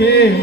came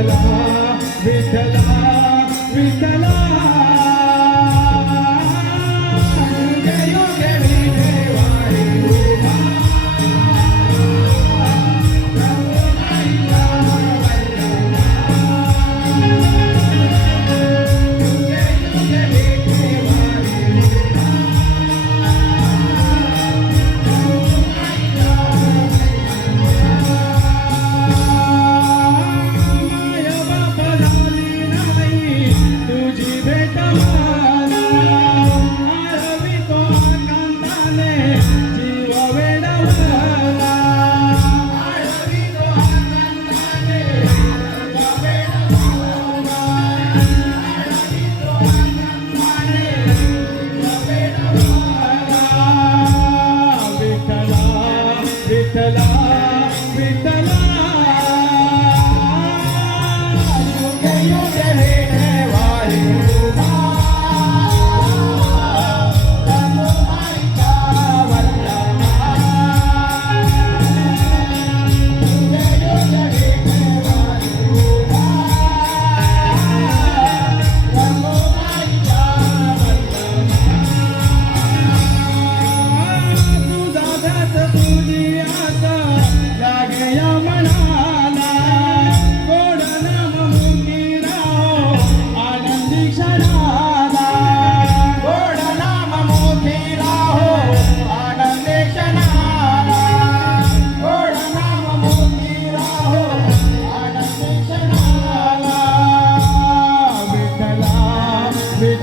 Vitthala Vitthala Vitthala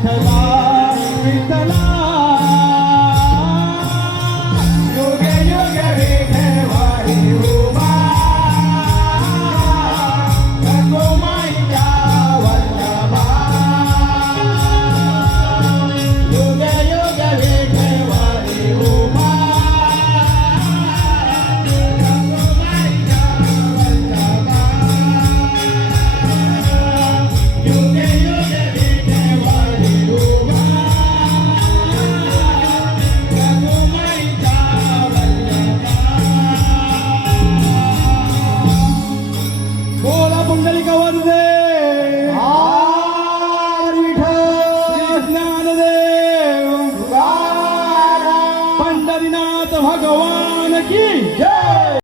Vitthala Vitthala